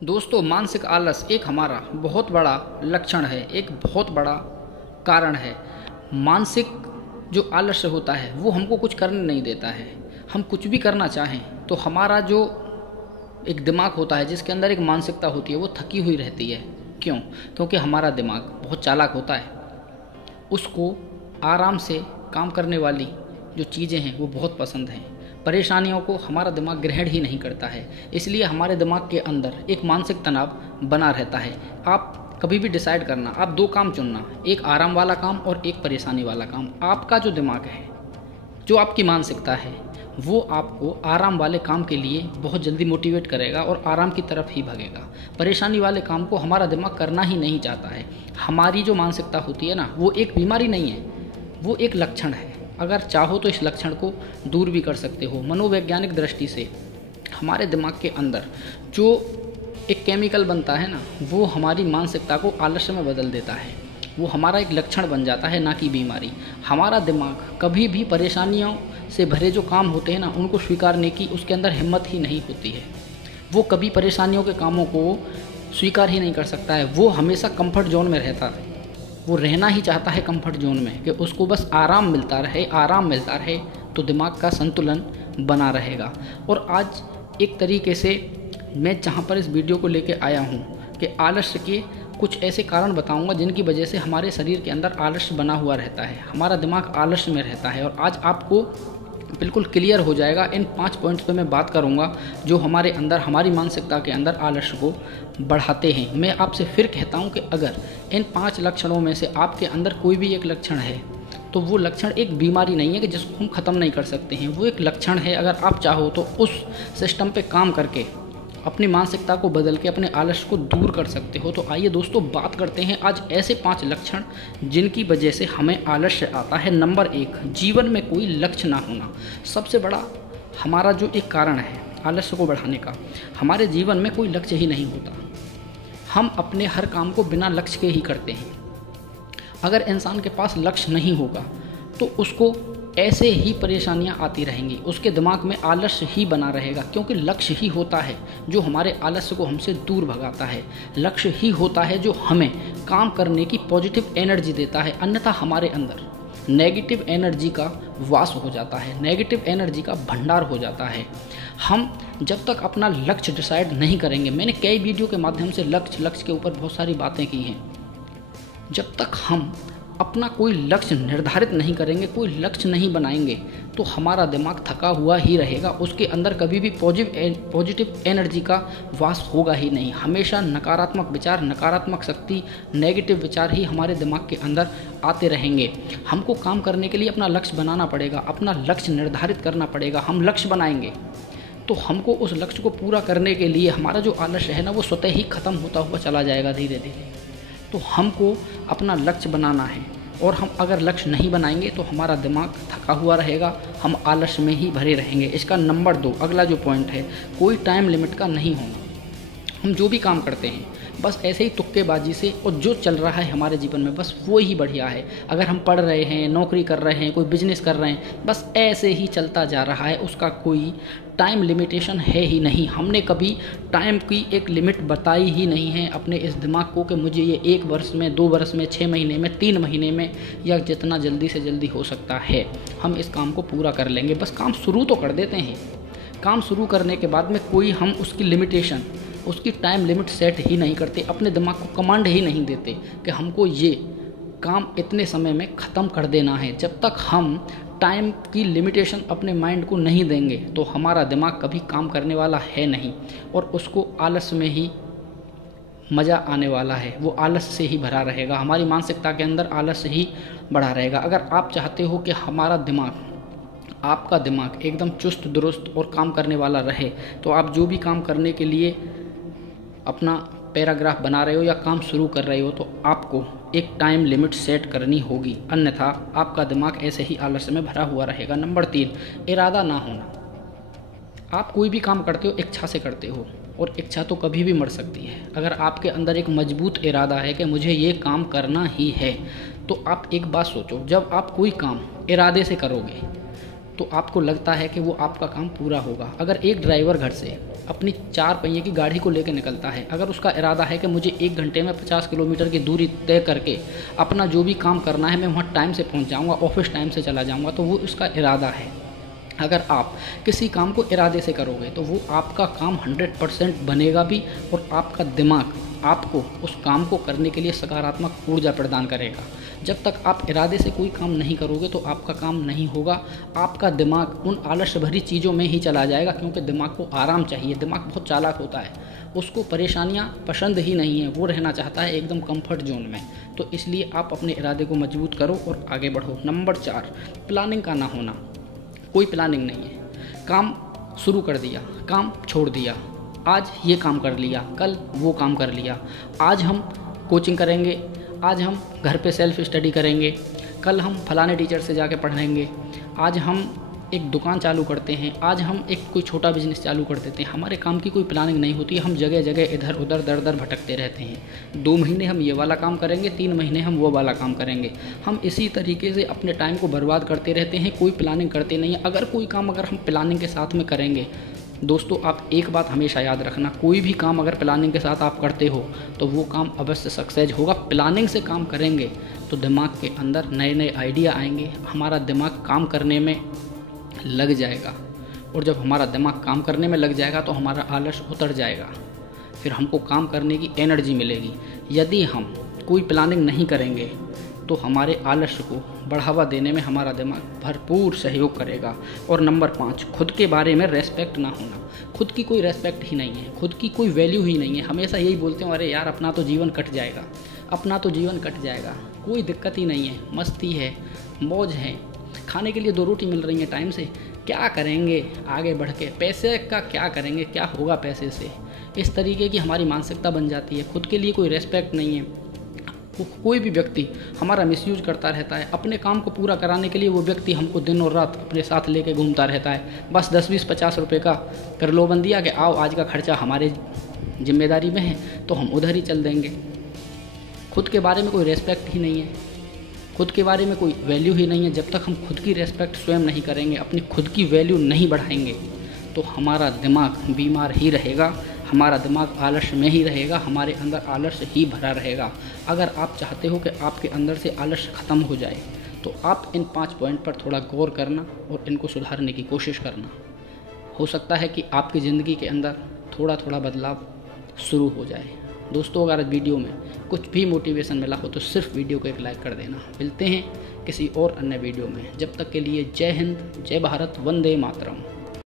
दोस्तों, मानसिक आलस एक हमारा बहुत बड़ा लक्षण है, एक बहुत बड़ा कारण है। मानसिक जो आलस्य होता है वो हमको कुछ करने नहीं देता है। हम कुछ भी करना चाहें तो हमारा जो एक दिमाग होता है, जिसके अंदर एक मानसिकता होती है, वो थकी हुई रहती है। क्यों? क्योंकि हमारा दिमाग बहुत चालाक होता है। उसको आराम से काम करने वाली जो चीज़ें हैं वो बहुत पसंद हैं। परेशानियों को हमारा दिमाग ग्रहण ही नहीं करता है, इसलिए हमारे दिमाग के अंदर एक मानसिक तनाव बना रहता है। आप कभी भी डिसाइड करना, आप दो काम चुनना, एक आराम वाला काम और एक परेशानी वाला काम। आपका जो दिमाग है, जो आपकी मानसिकता है, वो आपको आराम वाले काम के लिए बहुत जल्दी मोटिवेट करेगा और आराम की तरफ ही भगेगा। परेशानी वाले काम को हमारा दिमाग करना ही नहीं चाहता है। हमारी जो मानसिकता होती है ना, वो एक बीमारी नहीं है, वो एक लक्षण है। अगर चाहो तो इस लक्षण को दूर भी कर सकते हो। मनोवैज्ञानिक दृष्टि से हमारे दिमाग के अंदर जो एक केमिकल बनता है ना, वो हमारी मानसिकता को आलस्य में बदल देता है। वो हमारा एक लक्षण बन जाता है, ना कि बीमारी। हमारा दिमाग कभी भी परेशानियों से भरे जो काम होते हैं ना, उनको स्वीकारने की उसके अंदर हिम्मत ही नहीं होती है। वो कभी परेशानियों के कामों को स्वीकार ही नहीं कर सकता है। वो हमेशा कंफर्ट जोन में रहता है। वो रहना ही चाहता है कंफर्ट जोन में, कि उसको बस आराम मिलता रहे, आराम मिलता रहे, तो दिमाग का संतुलन बना रहेगा। और आज एक तरीके से मैं जहाँ पर इस वीडियो को लेके आया हूँ कि आलस्य के कुछ ऐसे कारण बताऊंगा जिनकी वजह से हमारे शरीर के अंदर आलस्य बना हुआ रहता है, हमारा दिमाग आलस्य में रहता है। और आज आपको बिल्कुल क्लियर हो जाएगा। इन 5 पॉइंट्स पे मैं बात करूंगा जो हमारे अंदर, हमारी मानसिकता के अंदर आलस्य को बढ़ाते हैं। मैं आपसे फिर कहता हूं कि अगर इन 5 लक्षणों में से आपके अंदर कोई भी एक लक्षण है, तो वो लक्षण एक बीमारी नहीं है कि जिसको हम ख़त्म नहीं कर सकते हैं। वो एक लक्षण है। अगर आप चाहो तो उस सिस्टम पे काम करके अपनी मानसिकता को बदल के अपने आलस्य को दूर कर सकते हो। तो आइए दोस्तों, बात करते हैं आज ऐसे 5 लक्षण जिनकी वजह से हमें आलस्य आता है। नंबर 1, जीवन में कोई लक्ष्य ना होना। सबसे बड़ा हमारा जो एक कारण है आलस्य को बढ़ाने का, हमारे जीवन में कोई लक्ष्य ही नहीं होता। हम अपने हर काम को बिना लक्ष्य के ही करते हैं। अगर इंसान के पास लक्ष्य नहीं होगा तो उसको ऐसे ही परेशानियां आती रहेंगी, उसके दिमाग में आलस्य ही बना रहेगा। क्योंकि लक्ष्य ही होता है जो हमारे आलस्य को हमसे दूर भगाता है। लक्ष्य ही होता है जो हमें काम करने की पॉजिटिव एनर्जी देता है। अन्यथा हमारे अंदर नेगेटिव एनर्जी का वास हो जाता है, नेगेटिव एनर्जी का भंडार हो जाता है। हम जब तक अपना लक्ष्य डिसाइड नहीं करेंगे, मैंने कई वीडियो के माध्यम से लक्ष्य के ऊपर बहुत सारी बातें की हैं, जब तक हम अपना कोई लक्ष्य निर्धारित नहीं करेंगे, कोई लक्ष्य नहीं बनाएंगे, तो हमारा दिमाग थका हुआ ही रहेगा। उसके अंदर कभी भी पॉजिटिव एनर्जी का वास होगा ही नहीं। हमेशा नकारात्मक विचार, नकारात्मक शक्ति, नेगेटिव विचार ही हमारे दिमाग के अंदर आते रहेंगे। हमको काम करने के लिए अपना लक्ष्य बनाना पड़ेगा, अपना लक्ष्य निर्धारित करना पड़ेगा। हम लक्ष्य बनाएंगे तो हमको उस लक्ष्य को पूरा करने के लिए हमारा जो आलस्य है ना, वो स्वतः ही खत्म होता हुआ चला जाएगा धीरे धीरे। तो हमको अपना लक्ष्य बनाना है, और हम अगर लक्ष्य नहीं बनाएंगे तो हमारा दिमाग थका हुआ रहेगा, हम आलस्य में ही भरे रहेंगे। इसका नंबर 2, अगला जो पॉइंट है, कोई टाइम लिमिट का नहीं होना। हम जो भी काम करते हैं बस ऐसे ही तुक्केबाजी से, और जो चल रहा है हमारे जीवन में बस वो ही बढ़िया है। अगर हम पढ़ रहे हैं, नौकरी कर रहे हैं, कोई बिजनेस कर रहे हैं, बस ऐसे ही चलता जा रहा है, उसका कोई टाइम लिमिटेशन है ही नहीं। हमने कभी टाइम की एक लिमिट बताई ही नहीं है अपने इस दिमाग को कि मुझे ये 1 वर्ष में, 2 वर्ष में, 6 महीने में, 3 महीने में, या जितना जल्दी से जल्दी हो सकता है हम इस काम को पूरा कर लेंगे। बस काम शुरू तो कर देते हैं। काम शुरू करने के बाद में कोई हम उसकी लिमिटेशन, उसकी टाइम लिमिट सेट ही नहीं करते, अपने दिमाग को कमांड ही नहीं देते कि हमको ये काम इतने समय में ख़त्म कर देना है। जब तक हम टाइम की लिमिटेशन अपने माइंड को नहीं देंगे तो हमारा दिमाग कभी काम करने वाला है नहीं, और उसको आलस्य में ही मज़ा आने वाला है। वो आलस्य से ही भरा रहेगा, हमारी मानसिकता के अंदर आलस्य ही बढ़ा रहेगा। अगर आप चाहते हो कि हमारा दिमाग, आपका दिमाग एकदम चुस्त दुरुस्त और काम करने वाला रहे, तो आप जो भी काम करने के लिए अपना पैराग्राफ बना रहे हो या काम शुरू कर रहे हो, तो आपको एक टाइम लिमिट सेट करनी होगी, अन्यथा आपका दिमाग ऐसे ही आलस्य में भरा हुआ रहेगा। नंबर 3, इरादा ना होना। आप कोई भी काम करते हो इच्छा से करते हो, और इच्छा तो कभी भी मर सकती है। अगर आपके अंदर एक मजबूत इरादा है कि मुझे ये काम करना ही है, तो आप एक बात सोचो, जब आप कोई काम इरादे से करोगे तो आपको लगता है कि वो आपका काम पूरा होगा। अगर एक ड्राइवर घर से अपनी 4 पहिए की गाड़ी को लेकर निकलता है, अगर उसका इरादा है कि मुझे 1 घंटे में 50 किलोमीटर की दूरी तय करके अपना जो भी काम करना है मैं वहाँ टाइम से पहुँच जाऊँगा, ऑफिस टाइम से चला जाऊँगा, तो वो उसका इरादा है। अगर आप किसी काम को इरादे से करोगे तो वो आपका काम 100% बनेगा भी, और आपका दिमाग आपको उस काम को करने के लिए सकारात्मक ऊर्जा प्रदान करेगा। जब तक आप इरादे से कोई काम नहीं करोगे तो आपका काम नहीं होगा। आपका दिमाग उन आलस्य भरी चीज़ों में ही चला जाएगा, क्योंकि दिमाग को आराम चाहिए। दिमाग बहुत चालाक होता है, उसको परेशानियाँ पसंद ही नहीं है, वो रहना चाहता है एकदम कंफर्ट जोन में। तो इसलिए आप अपने इरादे को मजबूत करो और आगे बढ़ो। नंबर 4, प्लानिंग का ना होना। कोई प्लानिंग नहीं है, काम शुरू कर दिया, काम छोड़ दिया, आज ये काम कर लिया, कल वो काम कर लिया, आज हम कोचिंग करेंगे, आज हम घर पे सेल्फ स्टडी करेंगे, कल हम फलाने टीचर से जाके पढ़ेंगे, आज हम एक दुकान चालू करते हैं, आज हम एक कोई छोटा बिजनेस चालू कर देते हैं। हमारे काम की कोई प्लानिंग नहीं होती, हम जगह जगह इधर उधर दर दर भटकते रहते हैं। 2 महीने हम ये वाला काम करेंगे, 3 महीने हम वो वाला काम करेंगे। हम इसी तरीके से अपने टाइम को बर्बाद करते रहते हैं, कोई प्लानिंग करते नहीं है। अगर कोई काम अगर हम प्लानिंग के साथ में करेंगे, दोस्तों आप एक बात हमेशा याद रखना, कोई भी काम अगर प्लानिंग के साथ आप करते हो तो वो काम अवश्य सक्सेस होगा। प्लानिंग से काम करेंगे तो दिमाग के अंदर नए नए आइडिया आएंगे, हमारा दिमाग काम करने में लग जाएगा, और जब हमारा दिमाग काम करने में लग जाएगा तो हमारा आलस उतर जाएगा, फिर हमको काम करने की एनर्जी मिलेगी। यदि हम कोई प्लानिंग नहीं करेंगे तो हमारे आलस्य को बढ़ावा देने में हमारा दिमाग भरपूर सहयोग करेगा। और नंबर 5, खुद के बारे में रेस्पेक्ट ना होना। खुद की कोई रेस्पेक्ट ही नहीं है, खुद की कोई वैल्यू ही नहीं है। हमेशा यही बोलते हैं, अरे यार अपना तो जीवन कट जाएगा, अपना तो जीवन कट जाएगा, कोई दिक्कत ही नहीं है, मस्ती है, मौज है, खाने के लिए 2 रोटी मिल रही है टाइम से, क्या करेंगे आगे बढ़ के, पैसे का क्या करेंगे, क्या होगा पैसे से। इस तरीके की हमारी मानसिकता बन जाती है। खुद के लिए कोई रेस्पेक्ट नहीं है। कोई भी व्यक्ति हमारा मिसयूज करता रहता है, अपने काम को पूरा कराने के लिए वो व्यक्ति हमको दिन और रात अपने साथ लेके घूमता रहता है। बस 10, 20, 50 रुपये का प्रलोभन कि आओ आज का खर्चा हमारे जिम्मेदारी में है, तो हम उधर ही चल देंगे। खुद के बारे में कोई रेस्पेक्ट ही नहीं है, खुद के बारे में कोई वैल्यू ही नहीं है। जब तक हम खुद की रेस्पेक्ट स्वयं नहीं करेंगे, अपनी खुद की वैल्यू नहीं बढ़ाएंगे, तो हमारा दिमाग बीमार ही रहेगा, हमारा दिमाग आलस्य में ही रहेगा, हमारे अंदर आलस्य ही भरा रहेगा। अगर आप चाहते हो कि आपके अंदर से आलस्य ख़त्म हो जाए तो आप इन 5 पॉइंट पर थोड़ा गौर करना और इनको सुधारने की कोशिश करना। हो सकता है कि आपकी ज़िंदगी के अंदर थोड़ा थोड़ा बदलाव शुरू हो जाए। दोस्तों अगर वीडियो में कुछ भी मोटिवेशन मिला हो तो सिर्फ वीडियो को एक लाइक कर देना। मिलते हैं किसी और अन्य वीडियो में, जब तक के लिए जय हिंद, जय भारत, वंदे मातरम।